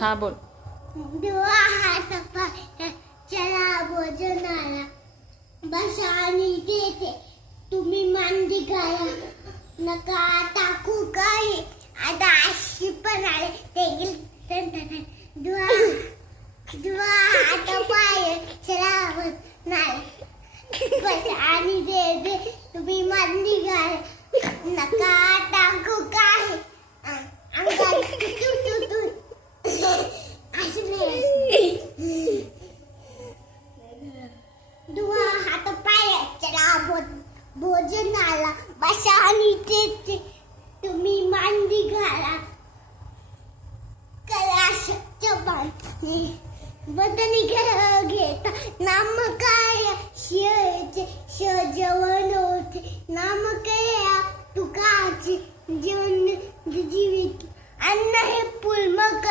हा बोल. दुआ हात पाय चला भोजनाला बसा आणि देते तुम्ही मांदी घाला नका टाकू काही आता अशी पण आले ते दुआ दुआ हात पाय चला भोजनाला बसा आणि देते तुम्ही मांदी घाला नका टाकू काही अंगात तू दुआ हात पाय चला भोजनाला बसा आणि देते तुम्ही मांदी घाला कलाश चपाती बदली घेता नाम काय जेवण होते नाम काय तुकाची जीवन जीवित अन्न हे पुलमक